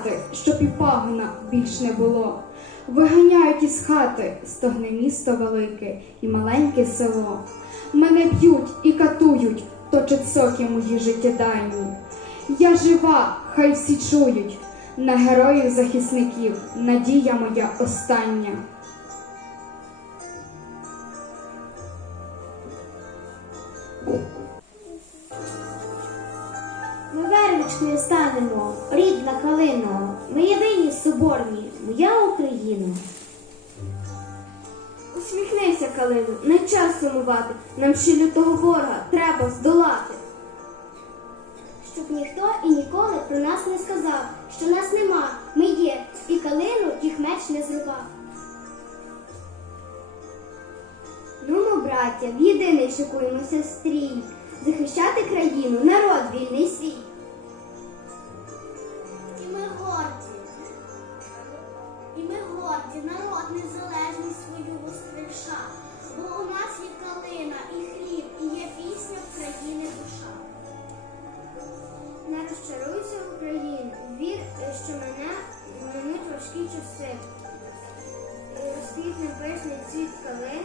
зрубати, щоб і пагона більш не було. Виганяють із хати, стогне місто велике і маленьке село. Мене б'ють і катують, точать соки мої життєдайні. Я жива, хай всі чують, на героїв захисників надія моя остання. Ми вервичкою станемо, рідна калино, ми єдині соборні, моя Україна. Усміхнися, калину, не час сумувати, нам ще лютого ворога треба здолати. Щоб ніхто і ніколи про нас не сказав, що нас нема, ми є, і калину їх меч не зрубав. Нумо, браття, в єдиний шикуємося стрій, захищати країну, народ вільний свій. Вір, що мене минуть важкі часи. Розквітне пишний цвіт калини,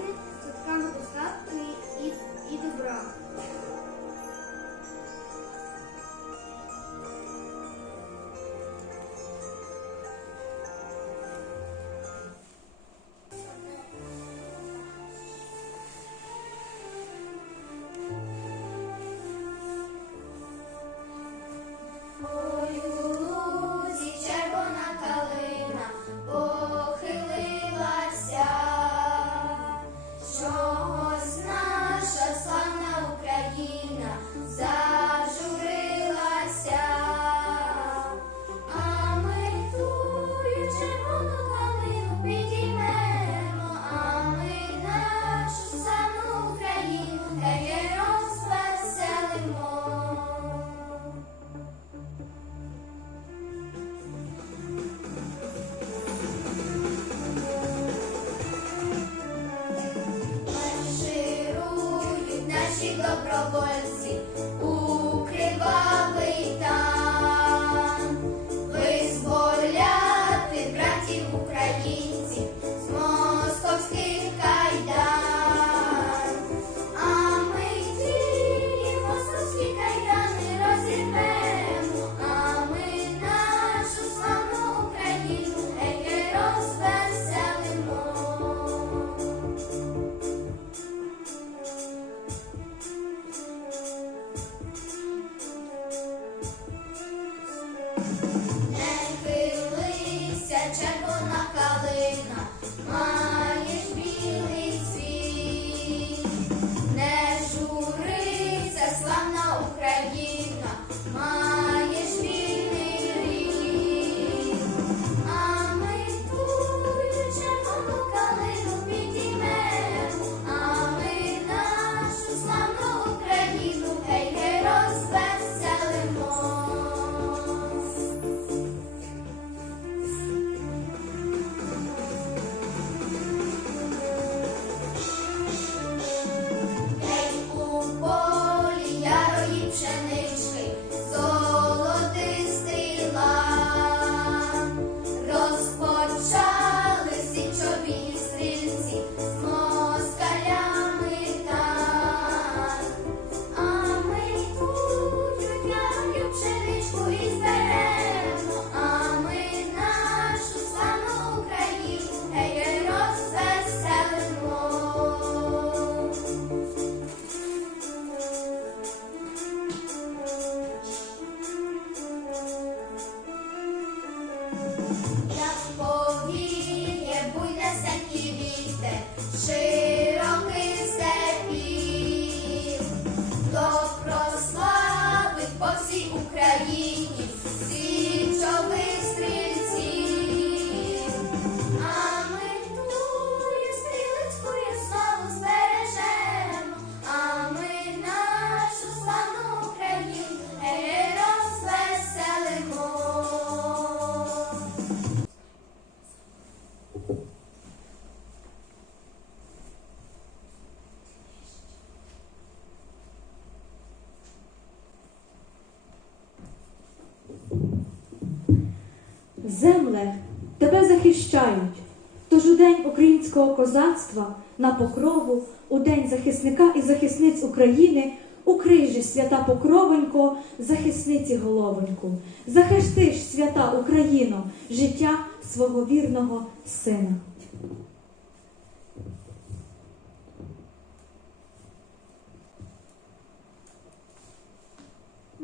козацтва на покрову, у день захисника і захисниць України, укрий же свята покровонько, захисниці головоньку, захистиш свята Україно, життя свого вірного сина.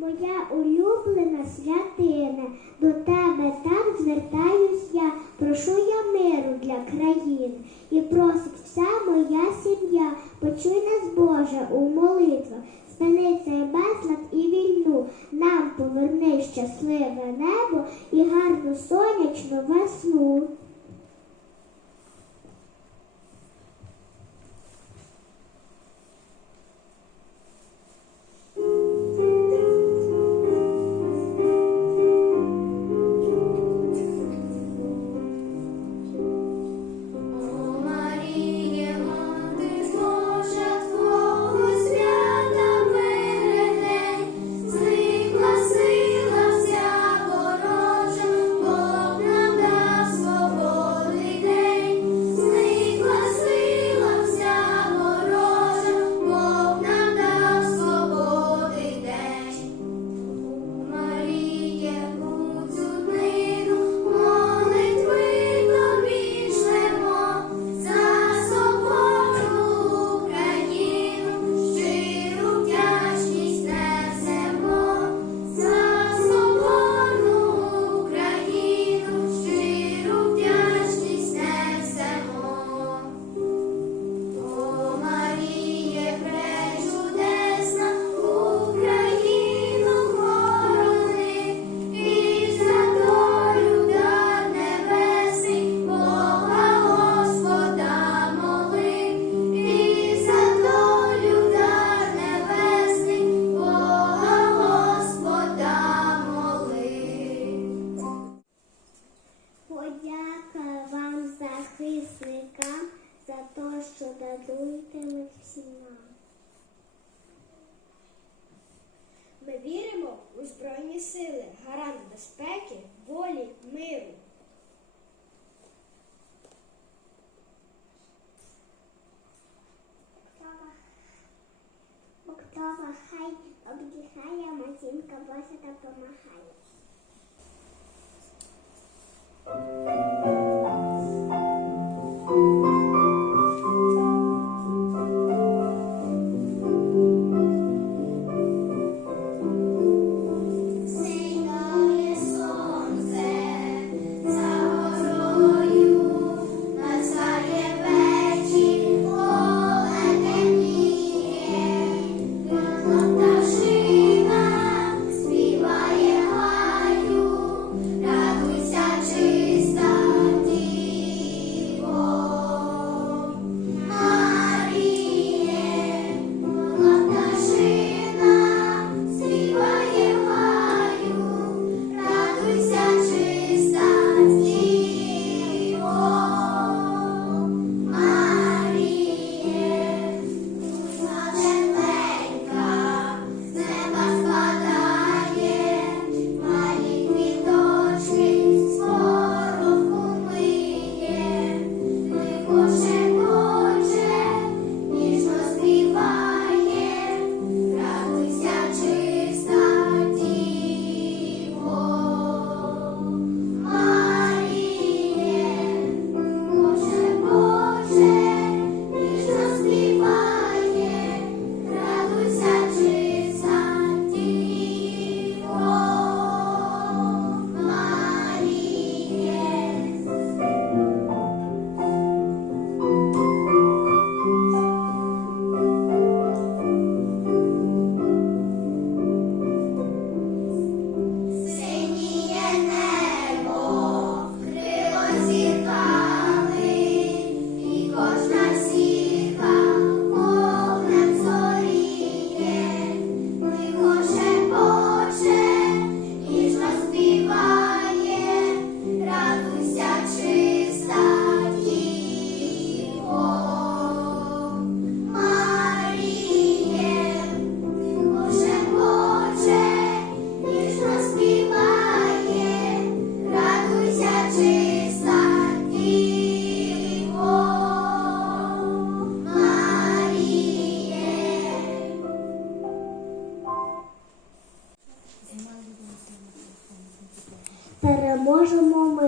Моя улюблена святине, до тебе так звертаюсь я, прошу я миру для країни, і просить вся моя сім'я, почуй нас, Боже, у молитвах, спини цей безлад і вільну, нам поверни щасливе небо і гарну сонячну весну. 妈孩子。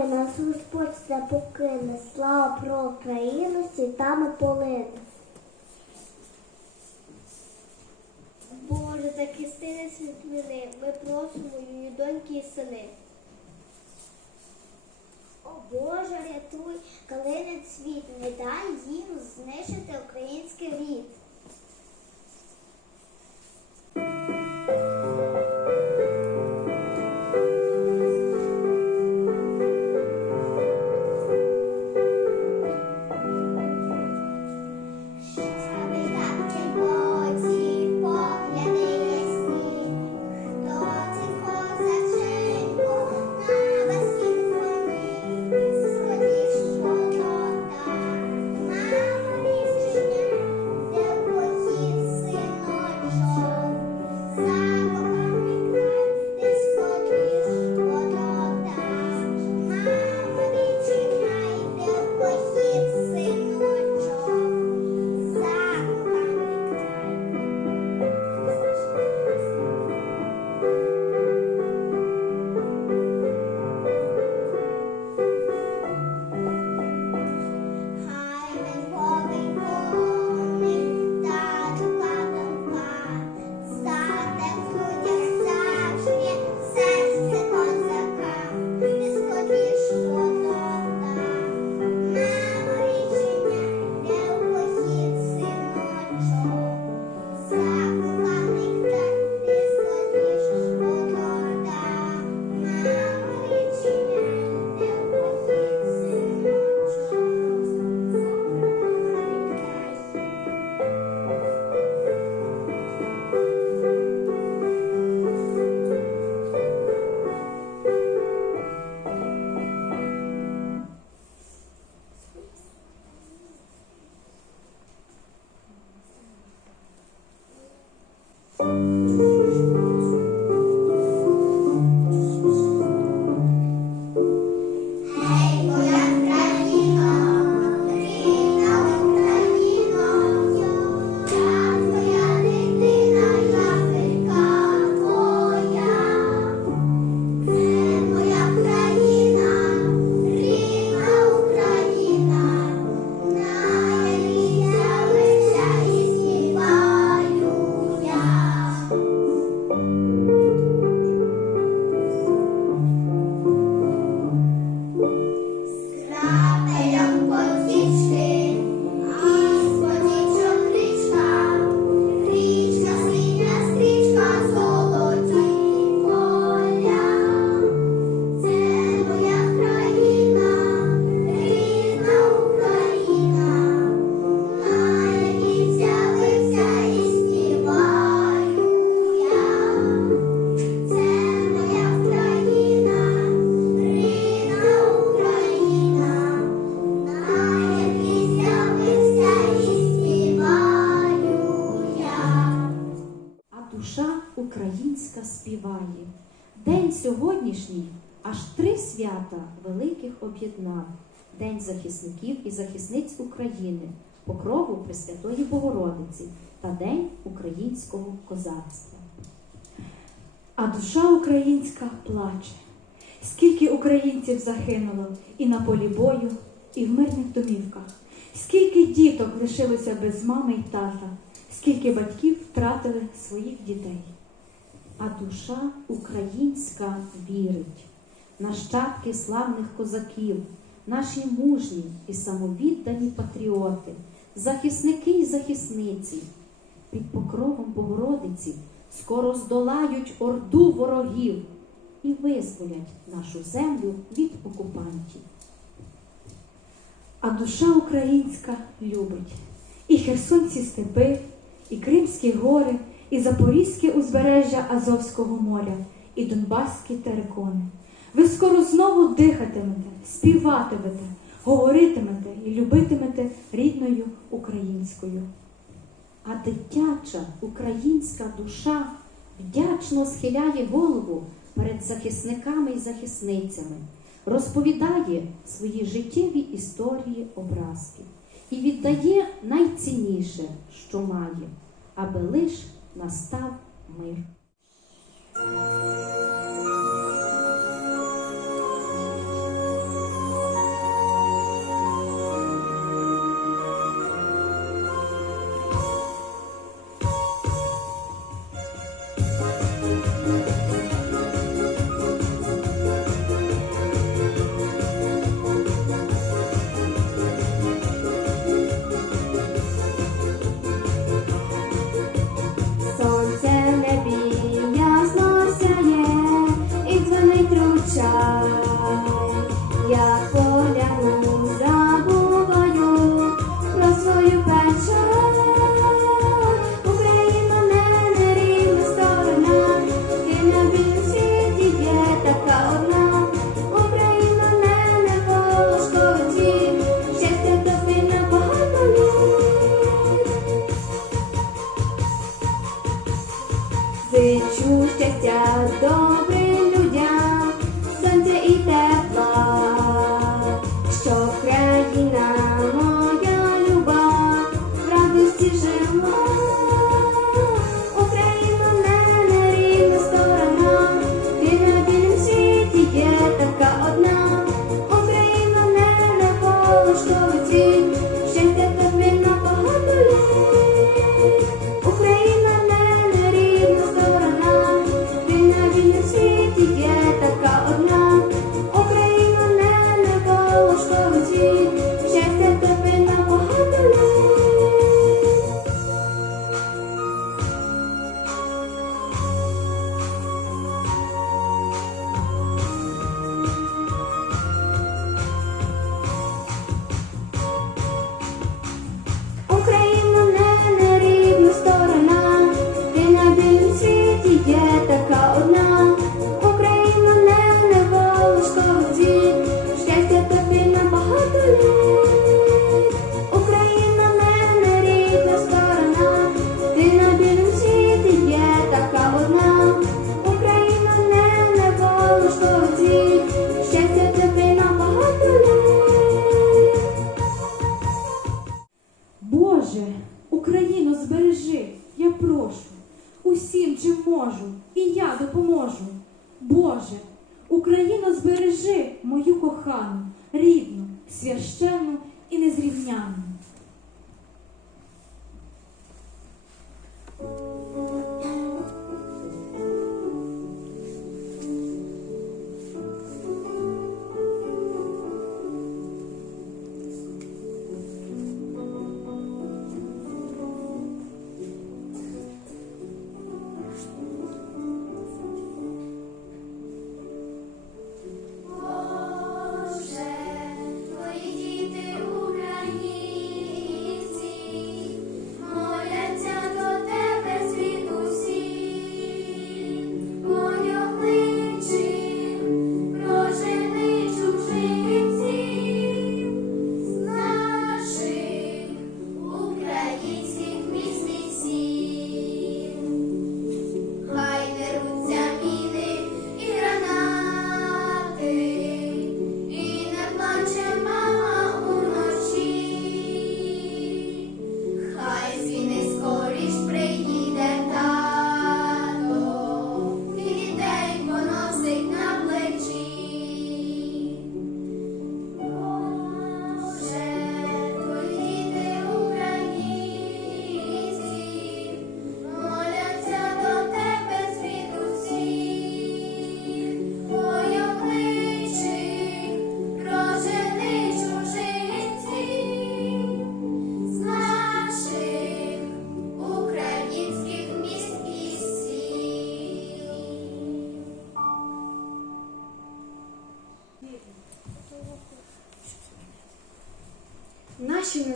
Нас Господь не покине. Слава про Україну, світами полине. Боже, захисти нас від ми просимо її доньки і сини. О Боже, рятуй, калини цвіт, не дай їм знищити український рід. Об'єднав. День захисників і захисниць України, покрову Пресвятої Богородиці та День українського козацтва. А душа українська плаче. Скільки українців загинуло і на полі бою, і в мирних домівках, скільки діток лишилося без мами й тата, скільки батьків втратили своїх дітей. А душа українська вірить, нащадки славних козаків, наші мужні і самовіддані патріоти, захисники і захисниці, під покровом Богородиці скоро здолають орду ворогів і визволять нашу землю від окупантів. А душа українська любить і херсонці степи, і Кримські гори, і Запорізьке узбережжя Азовського моря, і Донбаські терикони. Ви скоро знову дихатимете, співатимете, говоритимете і любитимете рідною українською. А дитяча українська душа вдячно схиляє голову перед захисниками і захисницями, розповідає свої життєві історії образки і віддає найцінніше, що має, аби лиш настав мир.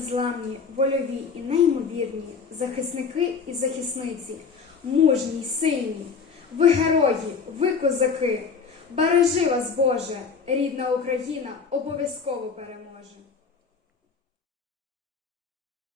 незламні, вольові і неймовірні, захисники і захисниці, мужні й сильні, ви герої, ви козаки. Бережи вас, Боже, рідна Україна обов'язково переможе.